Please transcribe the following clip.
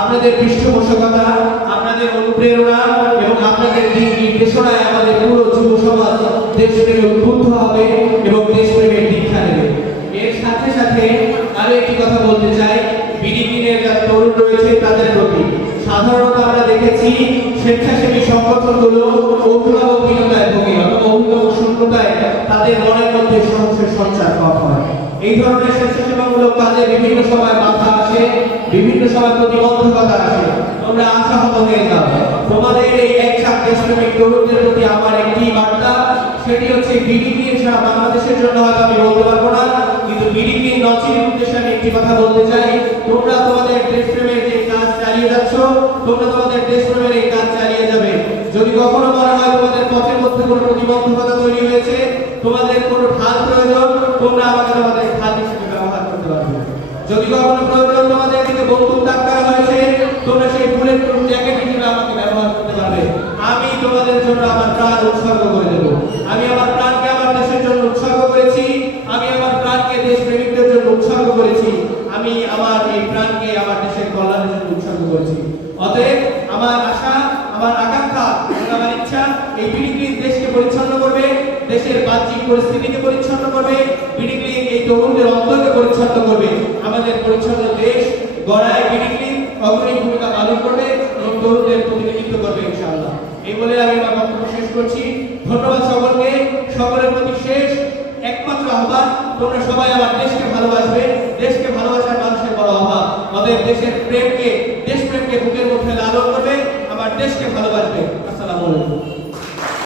আপনাদের পৃষ্ঠপোষকতা, আপনাদের অনুপ্রেরণা এবং আপনাদের দিক নির্দেশনায় আমাদের পুরো যুব সমাজ দেশপ্রেমে উদ্বুদ্ধ হবে এবং দেশপ্রেমের দীক্ষা নেবে। এর সাথে সাথে আরো একটি কথা বলতে চাই, বিডিপির যারা তরুণ রয়েছে তাদের প্রতি। সাধারণত আমরা দেখেছি স্বেচ্ছাসেবী সংগঠনগুলো অভিভাবকহীনতায় ভোগে অথবা অভিভাবক শূন্যতায় তাদের মনের মধ্যে সাহসের সঞ্চার কম হয়। এই ধরনের স্বেচ্ছাসেবামূলক কাজে বিভিন্ন সময় বাধা আসে, বিভিন্ন সময় প্রতিবন্ধকতা আসে। তোমরা আশাহত হয়ে যাও। তোমাদের এই একঝাঁক দেশপ্রেমিক তরুণদের প্রতি আমার একটি বার্তা, সেটি হচ্ছে বিডিপি সারা বাংলাদেশের জন্য হয়তো আমি বলতে পারবো না, কিন্তু বিডিপির নজির উদ্দেশ্যে আমি একটি কথা বলতে চাই। তোমরা তোমাদের দেশপ্রেমের যে কাজ চালিয়ে যাচ্ছ, তোমরা তোমাদের দেশপ্রেমের এই কাজ চালিয়ে যাবে। যদি কখনো মনে হয় তোমাদের পথের মধ্যে কোনো প্রতিবন্ধকতা তৈরি হয়েছে, তোমাদের কোনো ঢাল প্রয়োজন, তোমরা আমাকে তোমাদের ঢাল হিসেবে ব্যবহার করতে পারবে। যদি কখনো প্রয়োজন তোমাদের দিকে বন্দুক তাক করা হয়েছে, তোমরা সেই বুলেট প্রুফ জ্যাকেট হিসেবে আমাকে ব্যবহার করতে পারবে। আমি তোমাদের জন্য আমার প্রাণ উৎসর্গ করে দেব। আমি আমার প্রাণকে আমার দেশের জন্য উৎসর্গ করেছি, আমি আমার প্রাণকে দেশপ্রেমিকদের জন্য উৎসর্গ করেছি, আমি আমার এই প্রাণকে আমার দেশের কল্যাণের জন্য উৎসর্গ করেছি। অতএব আমার আশা, আমার আকাঙ্ক্ষা, আমার ইচ্ছা এই বিডিপি দেশকে পরিচ্ছন্ন করবে, দেশের বাহ্যিক পরিস্থিতিকে পরিচ্ছন্ন করবে, বিডিপি এই তরুণদের অন্তরকে পরিচ্ছন্ন করবে। আমাদের পরিচ্ছন্ন দেশ গড়ায় বিডিপি অগ্রণী ভূমিকা পালন করবে এবং তরুণদের প্রতিনিধিত্ব করবে ইনশাআল্লাহ। এই বলে আমি আমার বক্তব্য শেষ করছি। ধন্যবাদ সকলকে। সকলের প্রতি শেষ একমাত্র আহ্বান, তোমরা সবাই আমার দেশকে ভালোবাসবে। দেশকে ভালোবাসার মানুষের বড় অভাব। আমাদের দেশের প্রেমকে, দেশপ্রেমকে বুকের মধ্যে লালন করবে, আমার দেশকে ভালোবাসবে। আসসালামু আলাইকুম।